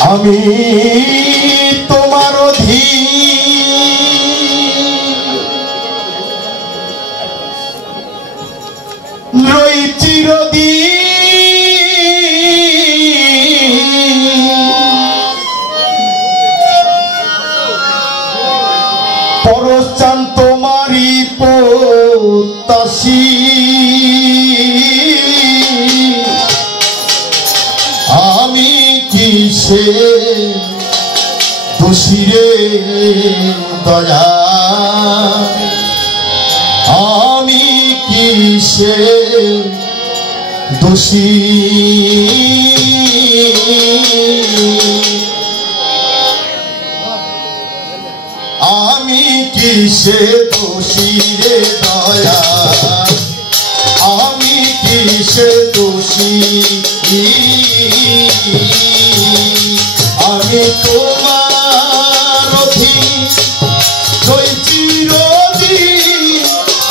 আমি তোমার অধীন রই চিরদিন পরশচান তোমারই প্রত্যাশী আমি কিসে দোষী রে দয়া আমি কিসে দোষী আমি কিসে দোষী রে দয়া আমি কিসে দোষী আমি তোমার অধীন রই চিরদিন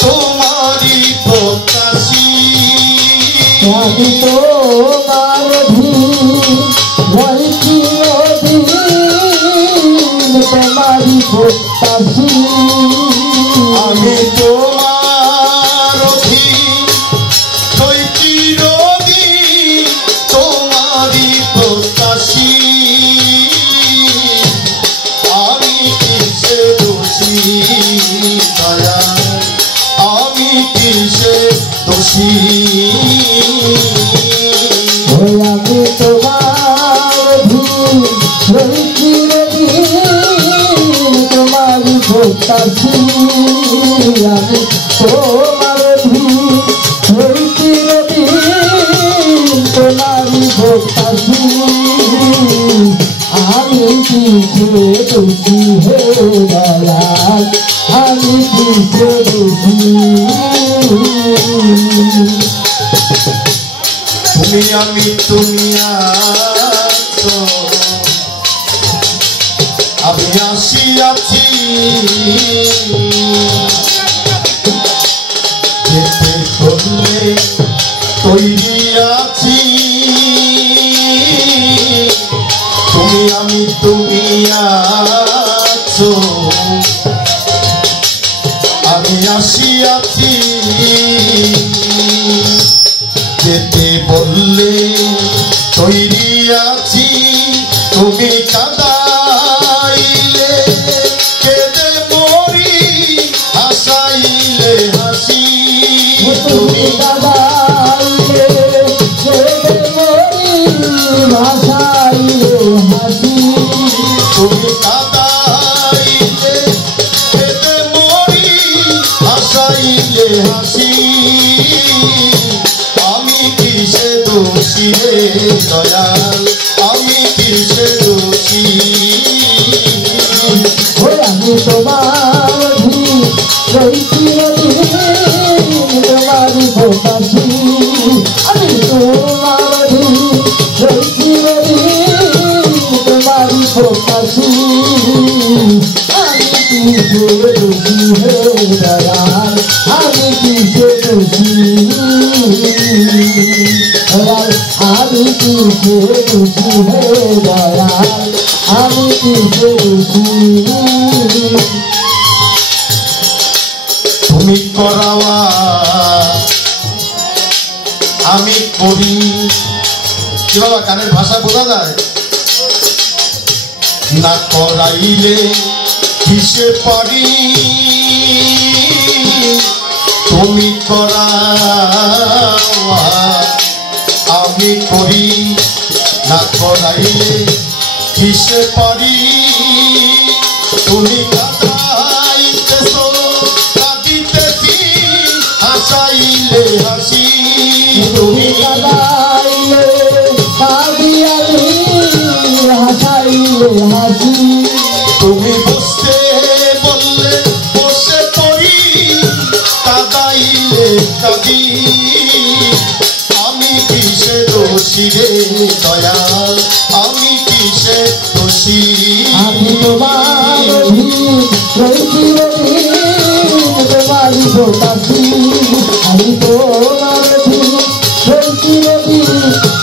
তোমারই প্রত্যাশী আমি তোমার অধীন রই চিরদিন তোমারই প্রত্যাশী আমি তোমার অধীন রই চিরদিন তোমারই প্রত্যাশী আমি কিসে দোষী দয়া আমি কিসে দোষী আমি তোমার অধীন রই চিরদিন তোমারই প্রত্যাশী আমি তোমার অধীন রই চিরদিন তোমারই প্রত্যাশী আমি কিসে দোষী হে দয়াল আমি কিসে দোষী তুমি আমি তুমি আছো আমি আসিয়াছি যেতে করলে তৈরি আছি তুমি আমি তুমি আছো আমি আসিয়াছি যেতে বললে তৈরি আছি তুমি কাঁদাইলে কেঁদে মরি হাসাইলে হাসি তুমি কাঁদাইলে কেঁদে মরি হাসাইলে হাসি তুমি কাঁদাইলে কেঁদে মরি হাসাইলে হাসি আমি কিসে দোষী রে দয়াল আমি কিসে দোষী আমি তোমার অধীন রই চিরদিন তোমারই প্রত্যাশী আমি তোমার অধীন রই চিরদিন তোমারই প্রত্যাশী আমি কিসে দোষী হে দয়াল আমি কিসে দোষী আমি কিসে দোষী হে দয়াল আমি কিসে দোষী তুমি করাওয়া আমি করি কি বাবা গানের ভাষা বোঝা যায় না করাইলে কিসে পারি তুমি করাওয়া আমি করি না করাইলে কিসে পারি তুমি কাঁদাইতেছো কাঁদিতেছি হাসাইলে হাসি তুমি কাঁদাইলে কাঁদিয়ালি হাসাইলে হাসি তুমি বসতে বললে বসে পড়ি কাঁদাইলে কাঁদি আমি কিসে দোষী রে দয়াল আমি কিসে দোষী আমি তোমার অধীন রই চিরদিন তোমারই প্রত্যাশী আমি তোমার অধীন রই চিরদিন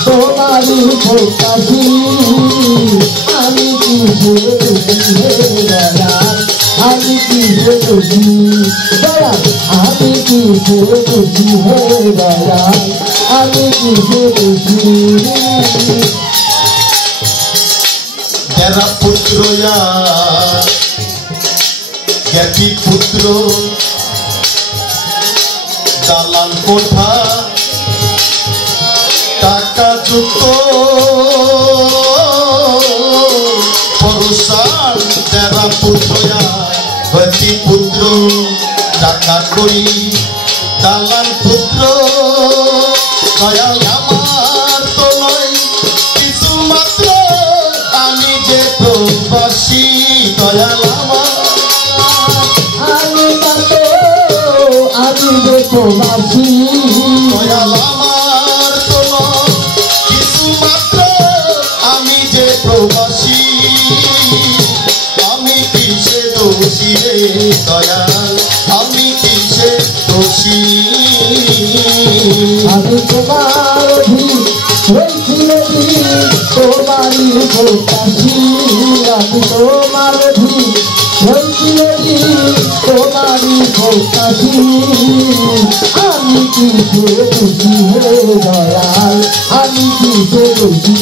তোমারই প্রত্যাশী কিসে দোষী দয়াল আমি কিসে দোষী হে দয়াল আমি কিসে দোষী তেরা পুত্র জ্ঞাতি পুত্র দালান কোঠা টাকা যুক্ত পরশান তেরা পুত্র জ্ঞাতি পুত্র টাকা করি দালান পুত্র দয়াল আমার তো নয় কিছু মাত্র আমি যে প্রবাসী দয়াল আমার আমি তো আমি যে প্রবাসী দয়াল আমার তো নয় কিছু মাত্র আমি যে প্রবাসী আমি কিসে দোষী রে দয়াল আমি কিসে দোষী আমি তোমার হয়েছি তোমারই প্রত্যাশী আমি তোমার হয়েছি তোমারই প্রত্যাশী আমি কিসে দোষী হে দয়াল আমি কিসে দোষী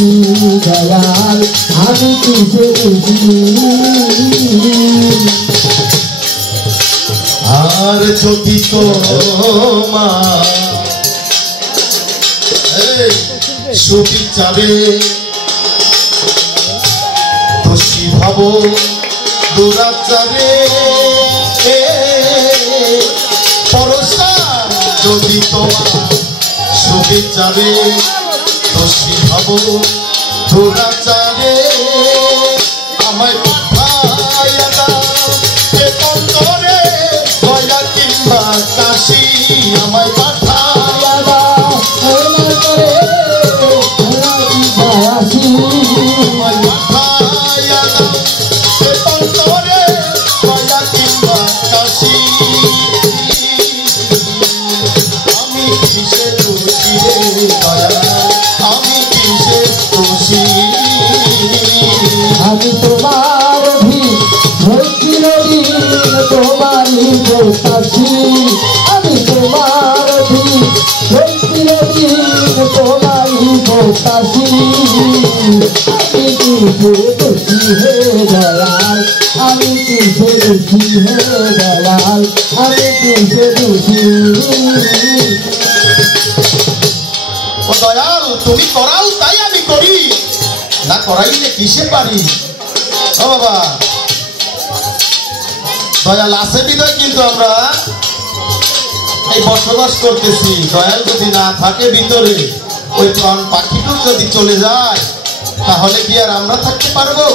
দয়াল আমি কিসে দোষী আর যদি তোমার সুবিচারে দোষী ভাব দুরাচারে পরশা যদি তোমার সুবিচারে দোষী ভাব দুরাচারে আমায় পাঠাইয়া দাও এ অন্তরে দয়া কিংবা কাশি আমায় পাঠাইয়া দাও আমায় পাঠাইয়া দাও এ অন্তরে দয়া কিংবা কাশি আমি কিসে দোষী রে দয়া আমি কিসে দোষী আমি তোমার চিরদিন তোমারই প্রত্যাশী আমি তোমার চিরদিন তোমারই প্রত্যাশী আমি কিসে দোষী হে দয়াল আমি কিসে দোষী হে দয়াল আমি কিসে দোষী ও দয়াল তুমি করাও তাই আমি করি না করাইলে কিসে পারি ও বাবা দয়াল আছে বিদায় কিন্তু আমরা এই বসবাস করতেছি দয়াল যদি না থাকে ভিতরে ওই প্রাণ পাখিটুক যদি চলে যায় তাহলে কি আর আমরা থাকতে পারবো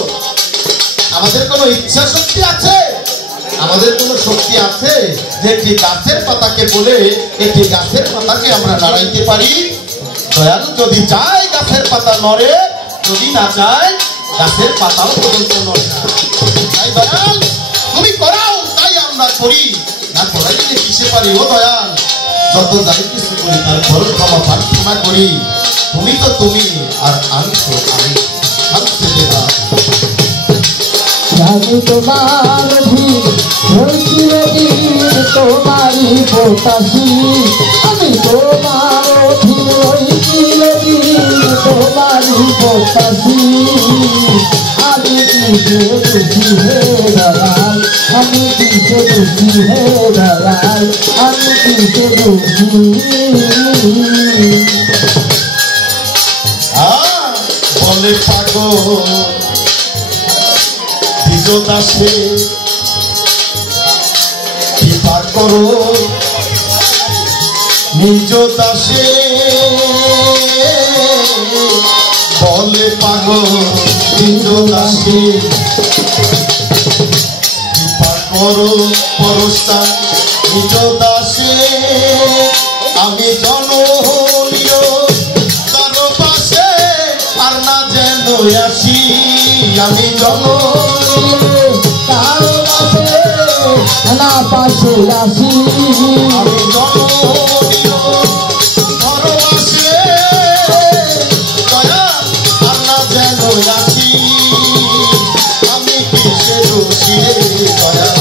আমাদের কোনো ইচ্ছা শক্তি আছে আমাদের কোনো শক্তি আছে যে একটি গাছের পাতাকে বলে একটি গাছের পাতাকে আমরা নাড়াইতে পারি দয়াল যদি চায় গাছের পাতা নড়ে যদি না চায় গাছের পাতাও পর্যন্ত নড়ে না তাই দয়াল তুমি করাও তাই আমরা করি না করাইলে কিসে পারি ও দয়াল যত যাই কিছু করি তার ফল ক্ষমা প্রার্থনা করি তুমি তো তুমি আর আমি তো আমি থাকতে দেবা আমি তোমার চিরদিন তোমারই প্রত্যাশী আমি তোমার চিরদিন তোমারই প্রত্যাশী আমি কিসে দোষী হে দয়াল আমি কিসে দোষী হে দয়াল আমি কিসে দোষী বলে পাগল দাসে কৃপা করো নিজ দাসে বলে পাগল নিজ দাসে কৃপা করো পরশা নিজ দাসে আমি জননীয় তার পাশে আর না যেন আসি আমি না পাশে আসি আমি জননীয় ধরবাসে দয়া আর না যেন আসি আমি কিসে দোষী রে দয়া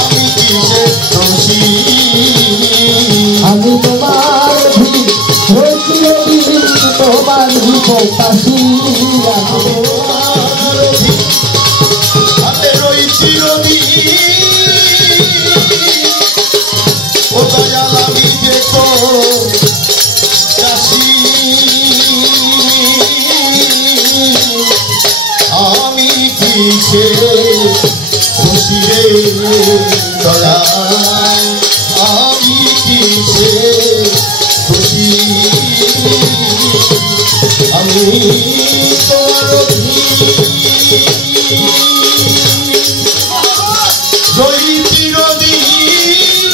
আমি পাশি রাখবো হাতে রই চিরদিন ও দয়াল আমি যে তো চাষি আমি কিসে খুশি রে দয়াল আমি কিসে খুশি আমি তোমার রই চিরদিন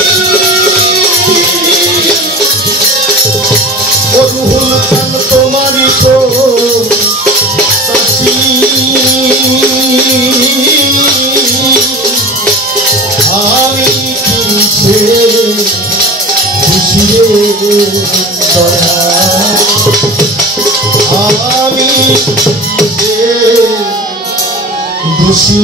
ও রুহুল খান তোমারই তো চাষি আমি কিসে খুশি রে দয়াল আমি কিসে খুশি